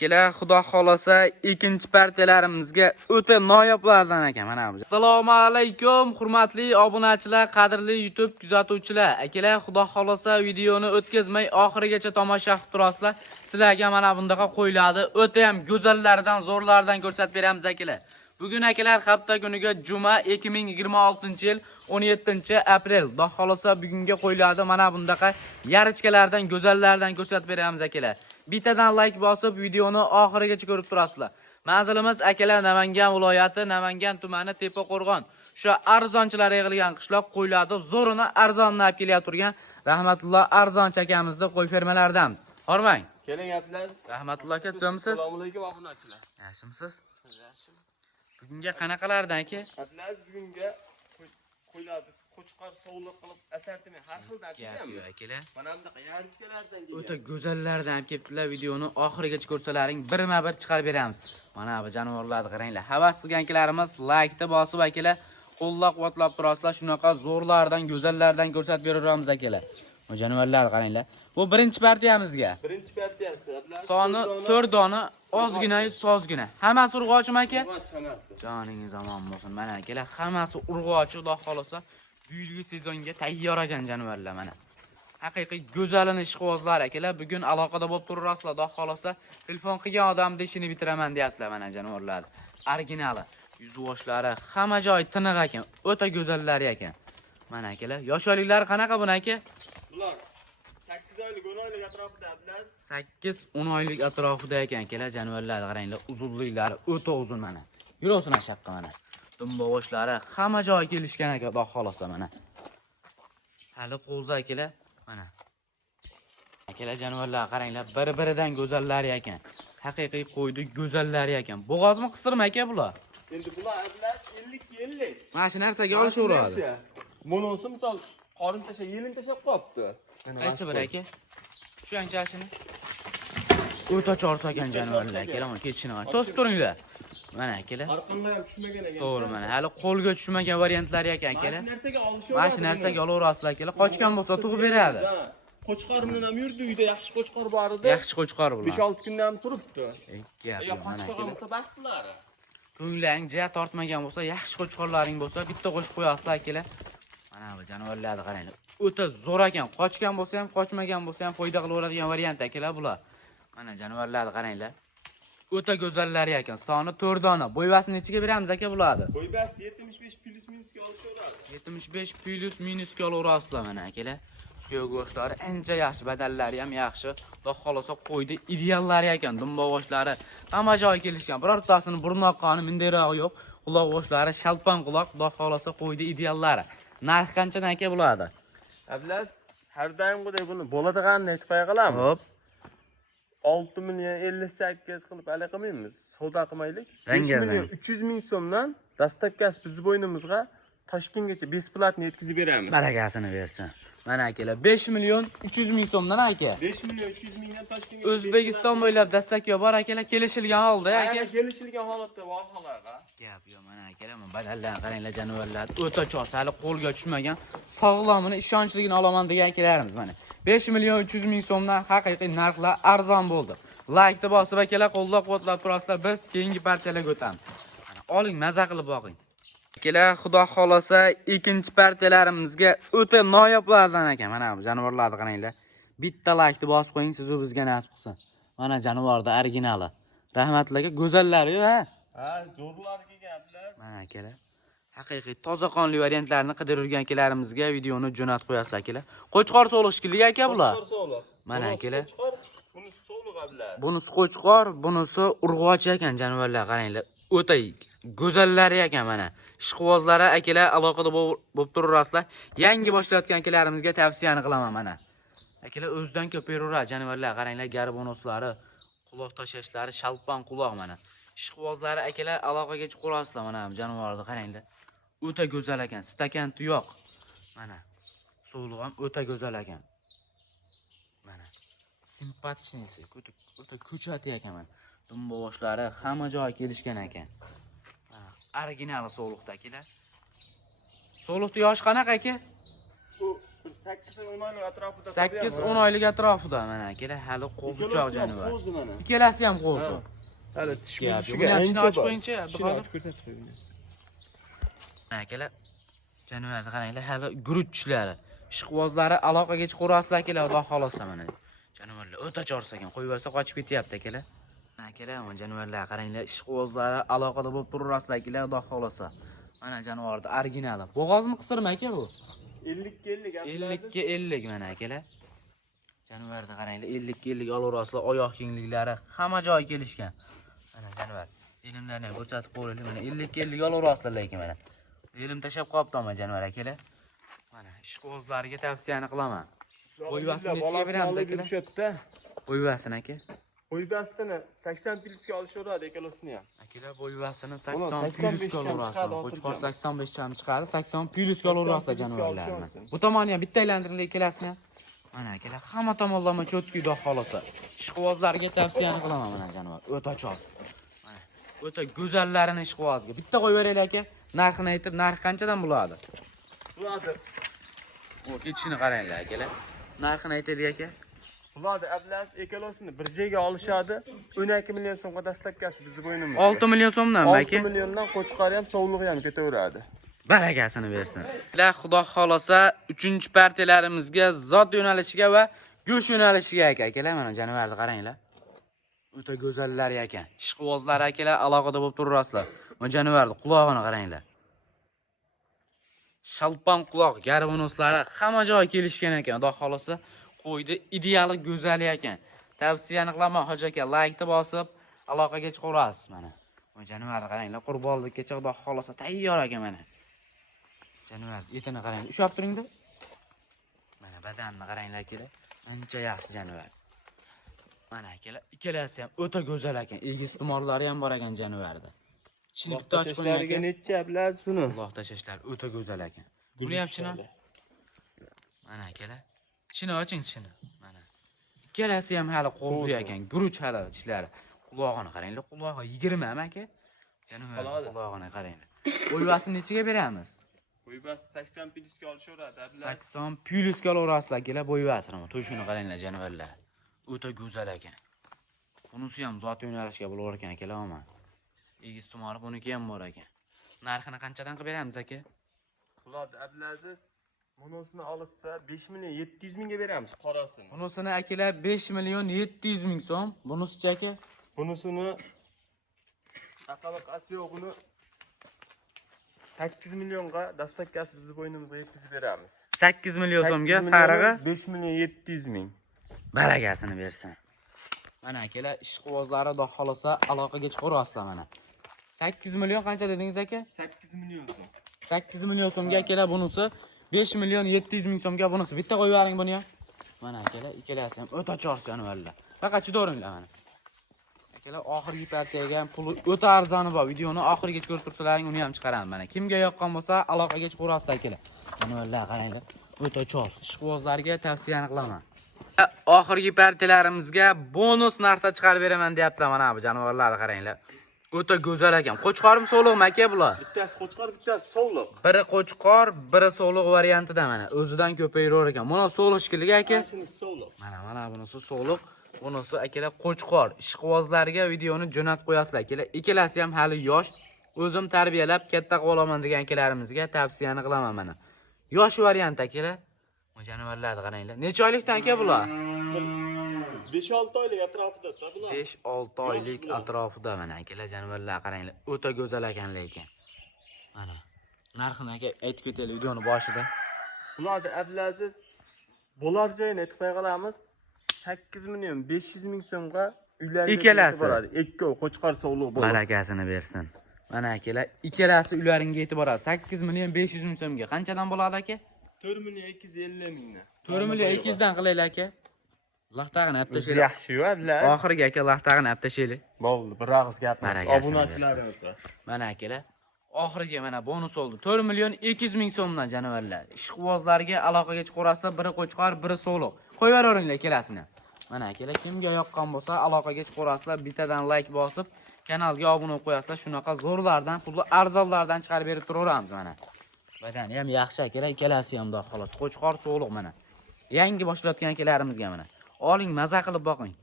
Kelar xudo xolasa ikkinchi partiyalarimizga o'ta noyoblardan ekan mana bu. Assalomu alaykum hurmatli obunachilar, qadrli YouTube kuzatuvchilar. Akalar xudo xolasa videoni o'tkazmay oxirigacha tomosha qilib turasizlar. Sizlarga mana bundaqa qo'yiladi. O'ta ham go'zallaridan, zo'rlaridan ko'rsatib beramiz akalar. Bugun akalar hafta kuniga juma 2026-yil 17-aprel. Xudo xolasa bugunga qo'yiladi mana bundaqa yarichkalardan, go'zallardan ko'rsatib beramiz akalar. Bittadan like bosib videoni oxirigacha ko'rib turasizlar. Manzilimiz akalar Namangan viloyati, Namangan tumani Tepaqo'rg'on. Shu arzonchilar yig'ilgan qishloq qo'yiladi. Zo'rini arzonni olib kelyapti turgan Rahmatulloh Arzonchi akamizning qo'y fermalaridan. Hormang. Keling aplar. Rahmatulloh aka, cho'msiz? Assalomu alaykum obunachilar. Yaxshimisiz? Yaxshi. Bugunga qanaqalardan aka? Aplar bugunga qo'yiladi. Qo'chqor sovliq qilib asartimi har xildan kelamiz. Akalar. Mana bunaqa yarichkalardan kelgan. O'ta go'zallardan olib kelibdilar. Videoni oxirigacha ko'rsalaring birma-bir chiqarib beramiz. Mana bu jonivorlarni qaranglar. Havas qilganlarimiz like-ni bosib akalar, qo'llab-quvvatlab turasizlar. Shunaqa zo'rlardan, go'zallardan ko'rsatib beramiz akalar. Bu jonivorlarni qaranglar. Bu birinchi partiyamizga. Birinchi partiyasi aplar. Soni 4 dona, ozgina, sozgina. Hammasi urg'ochimi aka? Hammasi. Joningiz omon bo'lsin. Mana akalar, hammasi urg'ochi, xudo xolasa. Buyurgi sezonga tayyor ekan jonivorlar mana. Haqiqiy go'zalini ishqibozlar akalar. Bugun aloqada bo'lib turasizlar. Xudo xolasa telefon qilgan odamni ishini bitiraman deyaptilar mana jonivorlar. Originali, yuzvoshlari, hamma joy tiniq ekan. O'ta go'zallar ekan. Mana akalar, yoshliklari qanaqa buni aka? Bular 8 oylik, 10 oylik atrofida aplar. 8-10 oylik atrofida ekan akalar jonivorlarni qaranglar. Uzunliklari o'ta uzun mana. Yursin ashaqqa mana. Dumbog'oshlari hamma joy kelishgan aka, xudo xolasa mana. Hali qo'zi akalar. Mana. Akalar jonivorlar qaranglar, bir-biridan go'zallari ekan. Haqiqiy qo'ydi go'zallari ekan. Bo'g'ozmi qistirma aka bular? Endi bular aplar 50. Mana shu narsaga olishaveradi. Bunisi misol qorin tashlab, yelin tashlab qopti. Qaysi bir aka? Shu anchashini. O'ta chorsa ekan jonivorlar akalar, mana ketishini qara. To'sib turinglar. Mana akalar. Orqamda ham tushmagan ekan. To'g'ri mana. Hali qo'lga tushmagan variantlari ekan akalar. Mana shu narsaga olishaveradi. Mana shu narsaga olaverasizlar akalar. Qochgan bo'lsa tug'ib beradi. Qo'chqor bilan ham yurdi, uyda yaxshi qo'chqor bor edi. Yaxshi qo'chqor bular. 5-6 kundan ham turibdi. Gap Agar yo'q mana qochqorgan akalar. bo'lsa baxtlari. Ko'nglang ja tortmagan bo'lsa, yaxshi qo'chqorlaring bo'lsa, bitta qo'shib qo'yasizlar akalar. Mana bu jonivorlarni qaranglar. O'ta zo'r ekan. Qochgan bo'lsa ham, qochmagan bo'lsa ham foyda qilaveradigan variant akalar bular. Mana jonivorlarni qaranglar. O'ta go'zallari ekan. Soni 4 dona. Bo'yvasini nechiga beramiz aka bularni? Bo'ybasi 75 plus minusga olishaveradi. 75 plus minusga olaverasizlar mana akalar. Suyak goshlari ancha yaxshi, badallari ham yaxshi. Xudo xolasa qo'ydi ideallari ekan, dumbog'oshlari hamma joy kelishgan. Birortasini burnoqqani, mindirog'i yo'q. Quloq goshlari shalpon quloq, xudo xolasa qo'ydi ideallari. Narx qanchadan aka bo'ladi? Ablas, har doim bunday buni bo'ladiganini aytib qo'ya qolamiz. Xo'p. 6 million 58 qilib hali qilmaymiz. Savdo qilmaylik. 5 million 300 ming so'mdan dastavkasi bizni bo'ynimizga Toshkentgacha besplatni yetkazib beramiz. Barakasini bersin. Mana akalar 5 million 300 ming so'mdan aka. 5 million 300 mingdan Toshkentga O'zbekiston bo'ylab dastavka bor akalar, kelishilgan holda aka. kelishilgan holatda vohalarga. Gap yo'q mana akalar, men badallarni qaranglar jonivorlar. O'ta chos, hali qo'lga tushmagan, sog'lomini, ishonchligini olaman degan akalarimiz mana. 5 million 300 ming so'mdan haqiqiy narxlar arzon bo'ldi. Like-ni bosib akalar, qo'llab-quvvatlab turasizlar. Biz keyingi partiyalarga o'tamiz. Mana oling, maza qilib boqing. Akalar, xudo xolasa ikkinchi partiyalarimizga o'ta noyoblardan ekan. Mana bu jonivorlarni qaranglar. Bitta like-ni bosib qo'ying, sizni bizga nasib qilsin. Mana jonivorda originali. Rahmatlarga go'zallari, ha? Ha, zo'rlar kelganlar. Mana akalar. Haqiqiy toza qonli variantlarni qidirib yurgan akalarimizga videoni jo'natib qo'yasizlar akalar. Qo'chqor so'liqshikili aka bular. Mana akalar. Bunisi so'liq ablar. Bunisi qo'chqor, bunisi urg'ochi ekan jonivorlar qaranglar. O'ta go'zallari ekan mana. Ishqibozlari akalar aloqada bo'lib turasizlar. Yangi boshlayotgan akalarimizga tavsiyani qilaman mana. Akalar o'zidan ko'payraveradi jonivorlar qaranglar, garbonoslari, quloq tashashlari, shalpon quloq mana. Ishqibozlari akalar aloqaga chiqarasizlar mana bu jonivorni qaranglar. O'ta go'zal ekan, stakan tuyoq. Mana. So'liq ham o'ta go'zal ekan. Mana. Simpatичныйsi, o'ta ko'chati ekan mana. Dumbog'oshlari hamma joy kelishgan ekan. Mana original so'liqdagilar. So'liqning yoshi qanaqa aka? Bu 8-10 oylik atrofida. 8-10 oylik atrofida mana kelar hali qo'zichoq jonivar. Qo'zi mana. Ikkalasi ham qo'zi. Hali tish Buni bilishiga ham ancha ochib bor. qo'yingchi, Tishini ochib ko'rsatib qo'ying. Mana kelar jonivarni qaranglar, hali guruch tishlari. Ishqvozlari aloqaga chiqarasizlar kelar, xudo xolasa mana. Jonivarlar o'ta chorsa ekan, qo'yib olsa qochib ketyapti kelar. Mana kelar, mana jonivarlar qaranglar, ishqvozlari aloqada bo'lib turasizlar kelar, xudo xolasa. Mana jonivorning originali. Bo'g'ozmi qisirmi aka bu? 50 50 ga 50 mana kelar. Jonivarni qaranglar, 50 ga 50 olaverasizlar, oyoq kengliklari hamma joyi kelishgan. Mana jonivar. Yelimlarni ham ko'rsatib qo'yaylik. Mana 50 ga 50 olaverasizlar lekin mana. Yelim tashab qolibdi ama jonivar akalar. Mana ishqvozlariga tavsiyani qilaman. Qo'yvasini nechiga beramiz akalar? Qo'yvasini aka. Qo'yvasini 80 plyusga olishaveradi akalasini ham. Akalar qo'yvasini 80 plyusga olaverasizlar. Qo'chqor 85 ham chiqadi, 80 plyusga olaverasizlar jonivorlarni. Bu tomonni ham bitta aylantiringlar ikkalasini. Mana akalar hamma tomonlama cho'tki xudo xolasa. Ishqvozlarga tavsiyani qilaman mana jonivor. O'ta chol. Mana o'ta go'zallarini ishqvozga. Bitta qo'yib beraylik aka. Narxini aytib, narx qanchadan bo'ladi? Bo'ladi. O, ketishini qaranglar akalar. Narxini aytaylik aka. Bo'ladi, ablas ekalasini bir joyga olishadi. 12 million so'mga dastlabkasi bizni bo'ynimizga. 6 million so'mdanmi aka? 6 milliondan qo'chqari ham, sovlig'i ham ketaveradi. Barakasini bersin. Xudo xolasa 3-partiyalarimizga zot yo'nalishiga va go'sht yo'nalishiga akalar mana jonivorni qaranglar. O'ta go'zallar ekan. Ishqvozlar akalar aloqada bo'lib turasizlar. Mana jonivorni qulog'ini qaranglar. Shalpon quloq, garbonoslari hamma joy kelishgan ekan. Xudo xolasa qo'ydi ideali go'zal ekan. Tavsiyani qilaman hoji aka, like bosib aloqaga chiqarasiz mana. Mana jonivorni qaranglar, qurbonlikkacha xudo xolasa tayyor ekan mana. Jonivar etini qarang, ushab turingda. Mana badanni qaranglar akalar. Ancha yaxshi jonivar. Mana akalar, ikkalasi ham o'ta go'zal ekan. Egiz tumorlari ham bor ekan jonivarda. Ichini bitta ochib qo'ying aka. Necha bilasiz buni? Alloh tashlashlari o'ta go'zal ekan. Buni ham chini. Mana akalar. Chini oching chini. Mana. Ikkalasi ham hali qo'zi ekan. Guruch hali tishlari. Qulog'ini qaranglar, qulog'i 20 ham aka. Jonivar qulog'ini qaranglar. Qo'yvasini nechiga beramiz? Qo'yvasi 80 plyusga olishaveradi, ablas. 80 plyusga olaverasizlar kelar bo'yvasini. To'shini qaranglar jonivorlar. O'ta go'zal ekan. Bunisi ham zot yo'nalishga bo'lar ekan akalar, ama. Egiz tumori buniki ham bor ekan. Narxini qanchadan qilib beramiz aka? Bo'ladi, Abdulaziz. Bunisini olsa 5 million 700 mingga beramiz qorasini. Bunisini akalar 5 million 700 ming so'm. Bunisi aka? Bunisini chaqaloq asiyo buni 8 millionga dastlabkasi bizni bo'ynimizga yetkazib beramiz. 8 million so'mga sarig'i 5 million 700 ming. Barakasini bersin. Mana akalar ishqvozlari xudo xolasa aloqaga chiqarasizlar mana. 8 million qancha dedingiz aka? 8 million so'm. 8 million so'mga akalar bunisi 5 million 700 ming so'mga bunisi. Bitta qo'yib yuboring buni ham. Mana akalar ikkalasi ham o'ta chorsi jonivorlar. Faqat chidoringlar mana. Akalar oxirgi partiyaga ham puli o'ta arzoni bor. Videoni oxirigacha ko'rib tursalaring uni ham chiqaraman mana. Kimga yoqqan bo'lsa aloqaga chiqarasizlar akalar. Jonivorlar qaranglar. O'ta chorsi. Ishqvozlarga tavsiyani qilaman. Oxirgi partiyalarimizga bonus narxda chiqarib beraman deyapti mana bu jonivorlarni qaranglar. O'ta go'zal ekan. Qo'chqormi so'liqmi aka bular? Bittasi qo'chqor, bittasi so'liq. Biri qo'chqor, biri so'liq variantida mana. O'zidan ko'payroq ekan. Mana so'liq shikiliga aka. Mana bunisi so'liq, bunisi akalar qo'chqor. Ishqvozlarga videoni jo'natib qo'yasizlar akalar. Ikkalasi ham hali yosh. O'zim tarbiyalab katta qilib olaman degan akalarimizga tavsiyani qilaman mana. Yosh variant akalar. Bu jonivorlarni qaranglar. Necha oylikdan aka bular? 5-6 oylik atrofida bular. 5-6 oylik atrofida mana akalar jonivorlar qaranglar. O'ta go'zal ekan lekin. Mana. Narxini aka aytib ketaylik videoni boshida. Bularni Abdulaziz bo'lar joyini aytib qo'ya qolamiz. 8 million 500 ming so'mga uylarga ikkalasi boradi. Ikkov qo'chqor so'liq bo'ladi. Barakasini bersin. Mana akalar ikkalasi uylaringga yetib boradi. 8 million 500 ming so'mga. Qanchadan bo'ladi aka? 4 million 250 mingdan. 4 million 200 dan qilaylik aka. Laxtag'ini olib tashlaylik. Yaxshi-yu, Abdulaziz. Oxirgi aka laxtag'ini olib tashlaylik. Bo'ldi, bir og'iz gapimiz obunachalarimizga. Mana akalar, oxirgi mana bonus oldi. 4 million 200 ming so'mdan jonivorlar. Ishqvozlarga aloqaga chiqarasizlar, biri qo'chqor, biri so'liq. Qo'yib yuboringlar ikkalasini. Mana akalar, kimga yoqqan bo'lsa aloqaga chiqarasizlar, bittadan like bosib, kanalga obuna bo'lib qo'yasizlar. Shunaqa zo'rlardan, pulli arzonlardan chiqarib berib turaveramiz mana. Badani ham yaxshi akalar, ikkalasi ham do'q xolos. Qo'chqor so'liq mana. Yangi boshlayotgan akalarimizga mana. Oling, maza qilib boqing.